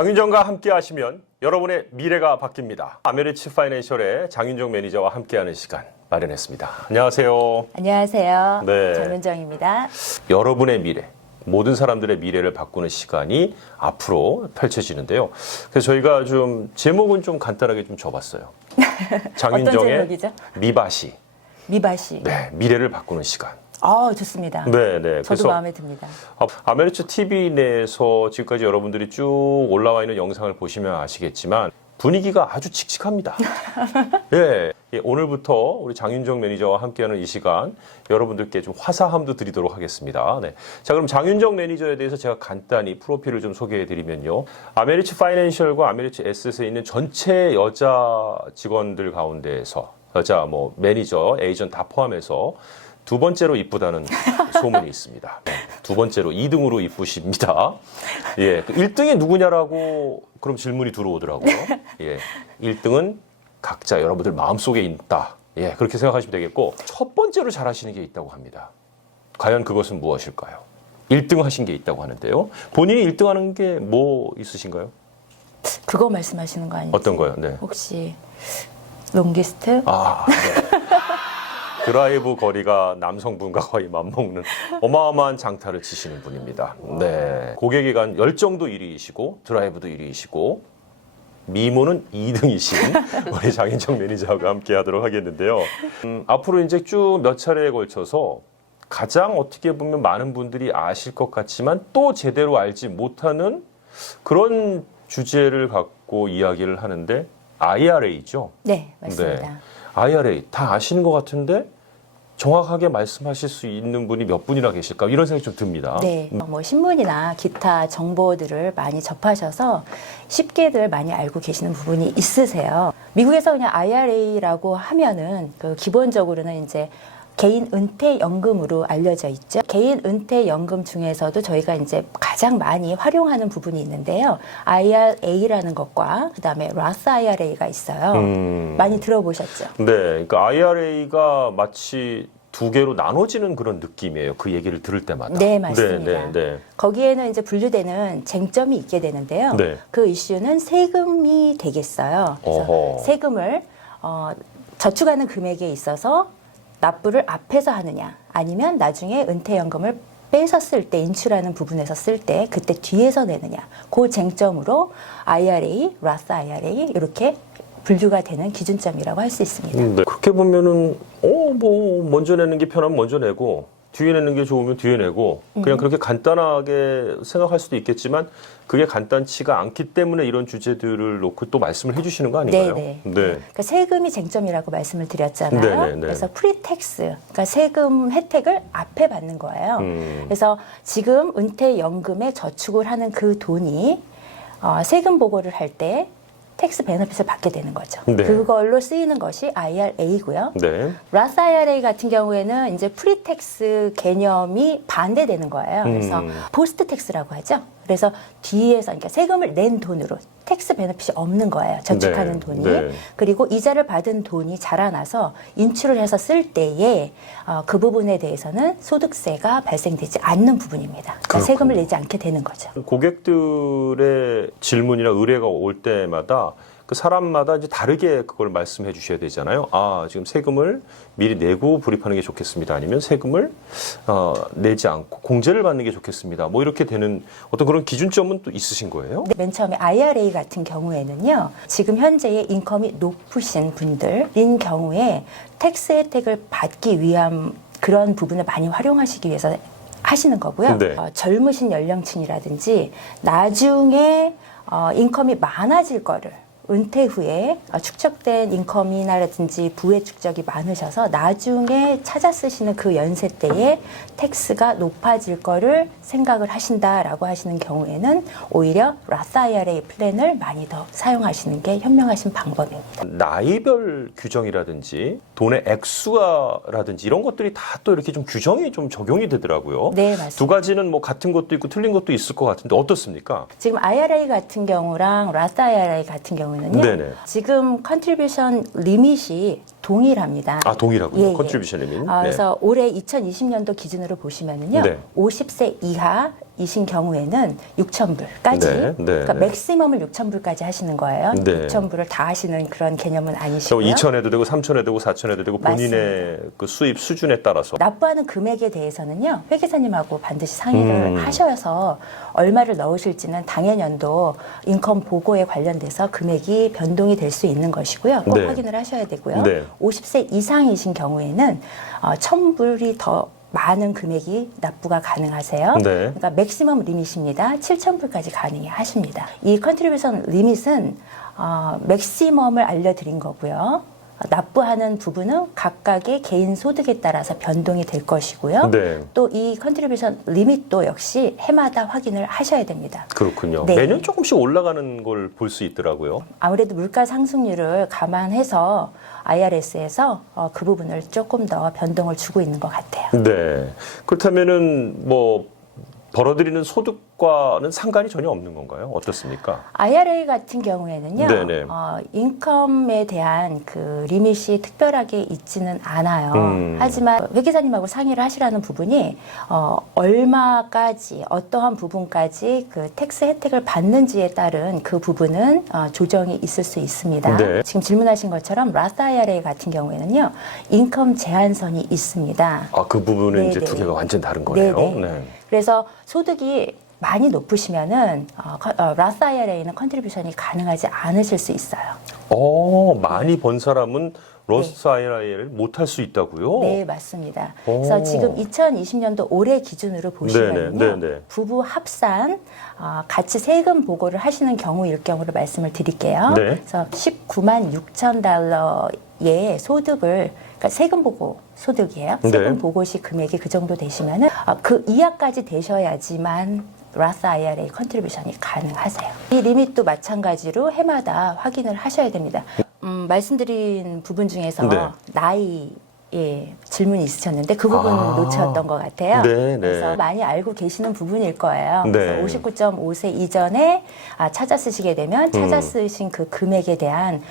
장윤정과 함께 하시면 여러분의 미래가 바뀝니다. 아메리츠 파이낸셜의 장윤정 매니저와 함께하는 시간 마련했습니다. 안녕하세요. 안녕하세요. 네. 장윤정입니다. 여러분의 미래, 모든 사람들의 미래를 바꾸는 시간이 앞으로 펼쳐지는데요. 그래서 저희가 좀 제목은 좀 간단하게 좀 줘봤어요. 장윤정의 어떤 제목이죠? 미바시. 미바시. 네, 미래를 바꾸는 시간. 좋습니다. 네. 저도 마음에 듭니다. 아메리츠 TV 내에서 지금까지 여러분들이 쭉 올라와 있는 영상을 보시면 아시겠지만 분위기가 아주 칙칙합니다. 예, 오늘부터 우리 장윤정 매니저와 함께하는 이 시간 여러분들께 좀 화사함도 드리도록 하겠습니다. 네. 자, 그럼 장윤정 매니저에 대해서 제가 간단히 프로필을 좀 소개해 드리면요. 아메리츠 파이낸셜과 아메리츠 에셋에 있는 전체 여자 직원들 가운데에서 여자 매니저, 에이전트 다 포함해서 두 번째로 이쁘다는 소문이 있습니다. 네, 두 번째로 2등으로 이쁘십니다. 예, 1등이 누구냐라고 그럼 질문이 들어오더라고요. 예, 1등은 각자 여러분들 마음속에 있다. 예, 그렇게 생각하시면 되겠고 첫 번째로 잘하시는 게 있다고 합니다. 과연 그것은 무엇일까요? 1등 하신 게 있다고 하는데요. 본인이 1등 하는 게 뭐 있으신가요? 그거 말씀하시는 거 아니죠? 어떤 거요? 네. 혹시 롱기스트? 네. 드라이브 거리가 남성분과 거의 맞먹는 어마어마한 장타를 치시는 분입니다. 네. 고객에 간 열정도 1위이시고 드라이브도 1위이시고 미모는 2등이신 우리 장윤정 매니저하고 함께 하도록 하겠는데요. 앞으로 이제 쭉 몇 차례에 걸쳐서 가장 어떻게 보면 많은 분들이 아실 것 같지만 또 제대로 알지 못하는 그런 주제를 갖고 이야기를 하는데 IRA죠. 네, 맞습니다. 네. IRA 다 아시는 것 같은데 정확하게 말씀하실 수 있는 분이 몇 분이나 계실까 이런 생각이 좀 듭니다. 네, 신문이나 기타 정보들을 많이 접하셔서 쉽게들 많이 알고 계시는 부분이 있으세요. 미국에서 그냥 IRA라고 하면은 기본적으로는 이제 개인 은퇴연금으로 알려져 있죠. 개인 은퇴연금 중에서도 저희가 이제 가장 많이 활용하는 부분이 있는데요. IRA라는 것과 그다음에 Roth IRA가 있어요. 많이 들어보셨죠? 네, 그러니까 IRA가 마치 두 개로 나눠지는 그런 느낌이에요. 그 얘기를 들을 때마다. 네, 맞습니다. 네. 거기에는 이제 분류되는 쟁점이 있게 되는데요. 네. 그 이슈는 세금이 되겠어요. 그래서 어허. 세금을 저축하는 금액에 있어서 납부를 앞에서 하느냐 아니면 나중에 은퇴연금을 빼서 쓸 때 인출하는 부분에서 쓸 때 그때 뒤에서 내느냐 그 쟁점으로 IRA, Roth IRA 이렇게 분류가 되는 기준점이라고 할 수 있습니다. 네. 그렇게 보면은 먼저 내는 게 편하면 먼저 내고 뒤에 내는 게 좋으면 뒤에 내고 그냥 그렇게 간단하게 생각할 수도 있겠지만 그게 간단치가 않기 때문에 이런 주제들을 놓고 또 말씀을 해주시는 거 아닌가요? 네. 네. 그러니까 세금이 쟁점이라고 말씀을 드렸잖아요. 네네네. 그래서 프리텍스, 그러니까 세금 혜택을 앞에 받는 거예요. 그래서 지금 은퇴연금에 저축을 하는 그 돈이 세금 보고를 할 때 텍스 베너핏을 받게 되는 거죠. 네. 그걸로 쓰이는 것이 IRA고요. 네. Roth IRA 같은 경우에는 이제 프리텍스 개념이 반대되는 거예요. 그래서 포스트 텍스라고 하죠. 그래서 뒤에서 그러니까 세금을 낸 돈으로 텍스 베너핏이 없는 거예요. 저축하는 네. 돈이. 네. 그리고 이자를 받은 돈이 자라나서 인출을 해서 쓸 때에 그 부분에 대해서는 소득세가 발생되지 않는 부분입니다. 그러니까 세금을 내지 않게 되는 거죠. 고객들의 질문이나 의뢰가 올 때마다 그 사람마다 이제 다르게 그걸 말씀해 주셔야 되잖아요. 지금 세금을 미리 내고 불입하는 게 좋겠습니다. 아니면 세금을 내지 않고 공제를 받는 게 좋겠습니다. 이렇게 되는 어떤 그런 기준점은 또 있으신 거예요? 네, 맨 처음에 IRA 같은 경우에는요. 지금 현재의 인컴이 높으신 분들인 경우에 텍스 혜택을 받기 위한 그런 부분을 많이 활용하시기 위해서 하시는 거고요. 네. 젊으신 연령층이라든지 나중에 인컴이 많아질 거를 은퇴 후에 축적된 인컴이나라든지 부의 축적이 많으셔서 나중에 찾아 쓰시는 그 연세 때에 텍스가 높아질 거를 생각을 하신다라고 하시는 경우에는 오히려 Roth IRA 플랜을 많이 더 사용하시는 게 현명하신 방법입니다. 나이별 규정이라든지 돈의 액수라든지 이런 것들이 다 또 이렇게 좀 규정이 좀 적용이 되더라고요. 네, 맞습니다. 두 가지는 같은 것도 있고 틀린 것도 있을 것 같은데 어떻습니까? 지금 IRA 같은 경우랑 Roth IRA 같은 경우는요. 네네. 지금 컨트리뷰션 리밋이 동일합니다. 아, 동일하군요. 예, 예. 컨트리뷰션 리밋. 그래서 올해 2020년도 기준으로 보시면은요. 네. 50세 이하이신 경우에는 6,000불까지. 네, 네, 그러니까 네. 맥시멈을 6,000불까지 하시는 거예요. 네. 6,000불을 다 하시는 그런 개념은 그럼 아니시고요. 2,000에도 되고 3,000에도 되고 4,000에도 되고 본인의 그 수입 수준에 따라서. 납부하는 금액에 대해서는요, 회계사님하고 반드시 상의를 하셔서 얼마를 넣으실지는 당해년도 인컴 보고에 관련돼서 금액이 변동이 될 수 있는 것이고요. 꼭 네. 확인을 하셔야 되고요. 네. 50세 이상이신 경우에는 1,000불이 더 많은 금액이 납부가 가능하세요. 네. 그러니까 맥시멈 리밋입니다. 7,000불까지 가능하십니다. 이 컨트리뷰션 리밋은 맥시멈을 알려드린 거고요. 납부하는 부분은 각각의 개인 소득에 따라서 변동이 될 것이고요. 네. 또 이 컨트리뷰션 리밋도 역시 해마다 확인을 하셔야 됩니다. 그렇군요. 네. 매년 조금씩 올라가는 걸 볼 수 있더라고요. 아무래도 물가 상승률을 감안해서 IRS에서 그 부분을 조금 더 변동을 주고 있는 것 같아요. 네. 그렇다면은 뭐 벌어들이는 소득과는 상관이 전혀 없는 건가요? 어떻습니까? IRA 같은 경우에는요, 네네. 인컴에 대한 그 리밋이 특별하게 있지는 않아요. 하지만 회계사님하고 상의를 하시라는 부분이 얼마까지, 어떠한 부분까지 그 텍스 혜택을 받는지에 따른 그 부분은 조정이 있을 수 있습니다. 네. 지금 질문하신 것처럼 라스 IRA 같은 경우에는요, 인컴 제한선이 있습니다. 아, 그 부분은 이제 네네. 두 개가 완전 다른 거네요. 네네. 네. 그래서 소득이 많이 높으시면은 라스 IRA는 컨트리뷰션이 가능하지 않으실 수 있어요. 많이 번 사람은 로스 IRA를 못 할 수 있다고요? 네, 맞습니다. 오. 그래서 지금 2020년도 올해 기준으로 보시면요, 네네. 부부 합산 같이 세금 보고를 하시는 경우일 경우를 말씀을 드릴게요. 네. 그래서 19만 6천 달러의 소득을 그러니까 세금 보고 소득이에요. 네. 세금 보고 시 금액이 그 정도 되시면은 그 이하까지 되셔야지만 라스 IRA 컨트리뷰션이 가능하세요. 이 리밋도 마찬가지로 해마다 확인을 하셔야 됩니다. 말씀드린 부분 중에서 네. 나이 질문이 있으셨는데 그 부분 놓쳤던 것 같아요. 네, 네. 그래서 많이 알고 계시는 부분일 거예요. 네. 그래서 59.5세 이전에 찾아 쓰시게 되면 찾아 쓰신 그 금액에 대한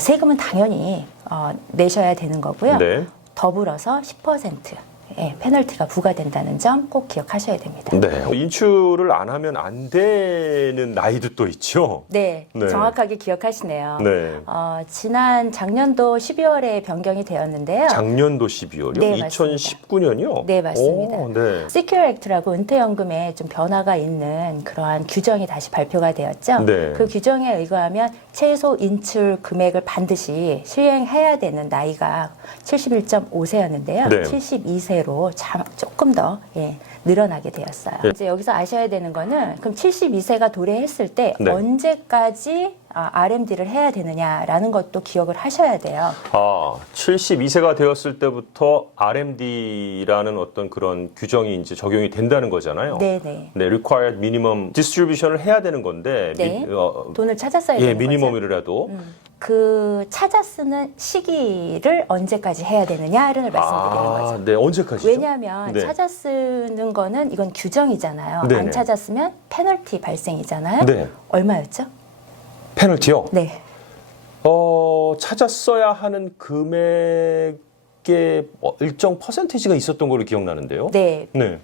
세금은 당연히 내셔야 되는 거고요. 네. 더불어서 10% 페널티가 부과된다는 점 꼭 기억하셔야 됩니다. 네. 인출을 안 하면 안 되는 나이도 또 있죠. 네, 네. 정확하게 기억하시네요. 네. 지난 작년도 12월에 변경이 되었는데요. 작년도 12월이요? 네, 맞습니다. 2019년이요? 네, 맞습니다. 네. Secure Act라고 은퇴연금에 좀 변화가 있는 그러한 규정이 다시 발표가 되었죠. 네. 그 규정에 의거하면 최소 인출 금액을 반드시 실행해야 되는 나이가 71.5세였는데요. 네. 72세로 조금 더 늘어나게 되었어요. 네. 이제 여기서 아셔야 되는 거는 그럼 72세가 도래했을 때 네. 언제까지 RMD를 해야 되느냐라는 것도 기억을 하셔야 돼요. 72세가 되었을 때부터 RMD라는 어떤 그런 규정이 이제 적용이 된다는 거잖아요. 네네. 네, required minimum distribution을 해야 되는 건데, 네. 돈을 찾아 써야 되는 거죠. 미니멈이라도. 그 찾아 쓰는 시기를 언제까지 해야 되느냐를 말씀드리는 거죠. 네, 언제까지죠? 왜냐하면 네. 찾아 쓰는 거는 이건 규정이잖아요. 네네. 안 찾았으면 페널티 발생이잖아요. 네. 얼마였죠? 페널티요? 네. 찾았어야 하는 금액의 일정 퍼센티지가 있었던 걸로 기억나는데요. 네. 네.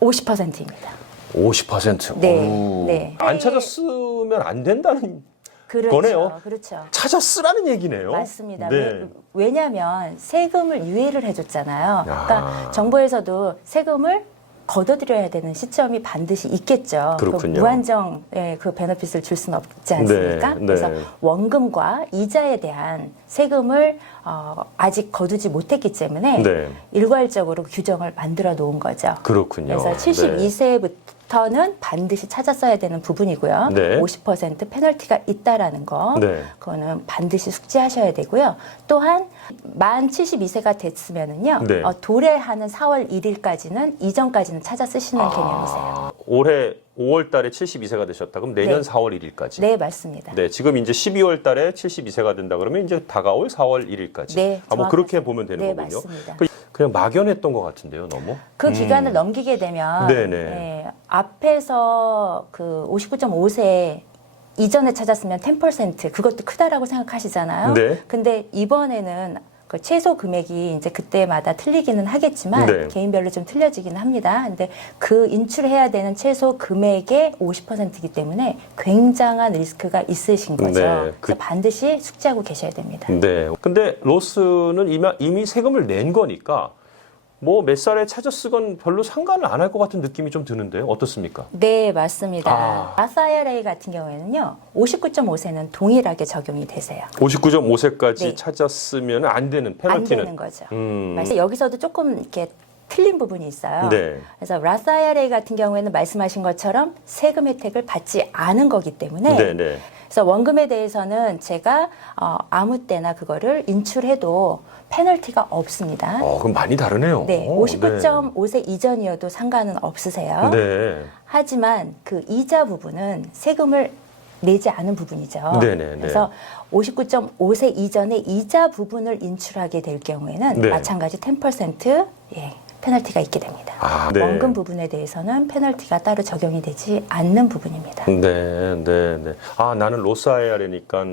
50%입니다. 50%. 네, 어우, 네. 안 찾았으면 안 된다는 그렇죠. 거네요. 그렇죠. 찾았으라는 얘기네요. 맞습니다. 네. 왜냐하면 세금을 유예를 해줬잖아요. 야. 그러니까 정부에서도 세금을 걷어들여야 되는 시점이 반드시 있겠죠. 그렇군요. 그 무한정 그 베너핏을 줄 수는 없지 않습니까? 네, 네. 그래서 원금과 이자에 대한 세금을 아직 거두지 못했기 때문에 네. 일괄적으로 규정을 만들어 놓은 거죠. 그렇군요. 그래서 72세부터는 반드시 찾았어야 되는 부분이고요. 네. 50% 페널티가 있다라는 거, 네. 그거는 반드시 숙지하셔야 되고요. 또한 만 72세가 됐으면은요, 네. 도래하는 4월 1일까지는 이전까지는 찾아 쓰시는 개념이세요. 올해 5월 달에 72세가 되셨다. 그럼 내년 네. 4월 1일까지. 네, 맞습니다. 네, 지금 이제 12월 달에 72세가 된다 그러면 이제 다가올 4월 1일까지. 네, 뭐 그렇게 보면 되는 네, 거군요. 맞습니다. 그냥 막연했던 것 같은데요, 너무. 그 기간을 넘기게 되면 네네. 앞에서 그 59.5세 이전에 찾았으면 10% 그것도 크다라고 생각하시잖아요. 네. 근데 이번에는 그 최소 금액이 이제 그때마다 틀리기는 하겠지만 네. 개인별로 좀 틀려지기는 합니다. 근데 그 인출해야 되는 최소 금액의 50%이기 때문에 굉장한 리스크가 있으신 거죠. 네. 그래서 반드시 숙지하고 계셔야 됩니다. 네. 근데 로스는 이미 세금을 낸 거니까 뭐 몇 살에 찾았으건 별로 상관을 안 할 것 같은 느낌이 좀 드는데요. 어떻습니까? 네, 맞습니다. 아. 라스 IRA 같은 경우에는요, 59.5세는 동일하게 적용이 되세요. 59.5세까지 네. 찾았으면 안 되는 안 페널티는. 되는 거죠. 음. 그래서 여기서도 조금 이렇게 틀린 부분이 있어요. 네. 그래서 라스 IRA 같은 경우에는 말씀하신 것처럼 세금 혜택을 받지 않은 거기 때문에 네네. 그래서 원금에 대해서는 제가 아무 때나 그거를 인출해도 페널티가 없습니다. 그럼 많이 다르네요. 네, 59.5세 이전이어도 상관은 없으세요. 네. 하지만 그 이자 부분은 세금을 내지 않은 부분이죠. 네네네. 그래서 59.5세 이전에 이자 부분을 인출하게 될 경우에는 네. 마찬가지 10% 페널티가 있게 됩니다. 아, 네. 원금 부분에 대해서는 페널티가 따로 적용이 되지 않는 부분입니다. 네. 나는 로스 IRA니까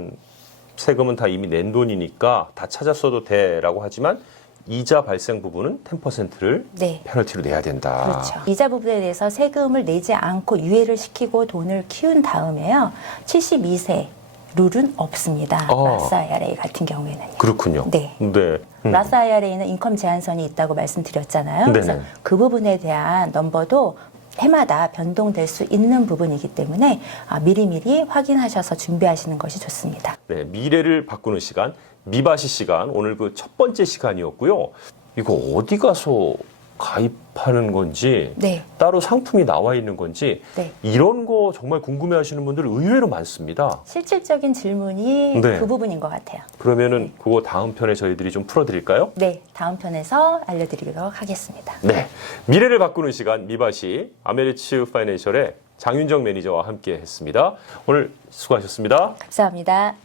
세금은 다 이미 낸 돈이니까 다 찾았어도 돼라고 하지만 이자 발생 부분은 10%를 네. 페널티로 내야 된다. 그렇죠. 이자 부분에 대해서 세금을 내지 않고 유예를 시키고 돈을 키운 다음에요. 72세 룰은 없습니다. 라스 IRA 같은 경우에는. 그렇군요. 네. 네. 라스 IRA는 인컴 제한선이 있다고 말씀드렸잖아요. 그래서 네네. 그 부분에 대한 넘버도 해마다 변동될 수 있는 부분이기 때문에 미리미리 확인하셔서 준비하시는 것이 좋습니다. 네, 미래를 바꾸는 시간, 미바시 시간, 오늘 그 첫 번째 시간이었고요. 이거 어디 가서 가입하는 건지, 네. 따로 상품이 나와 있는 건지, 네. 이런 거 정말 궁금해 하시는 분들 의외로 많습니다. 실질적인 질문이 네. 그 부분인 것 같아요. 그러면은 그거 다음 편에 저희들이 좀 풀어드릴까요? 네, 다음 편에서 알려드리도록 하겠습니다. 네. 미래를 바꾸는 시간, 미바시, 아메리츠 파이낸셜의 장윤정 매니저와 함께 했습니다. 오늘 수고하셨습니다. 감사합니다.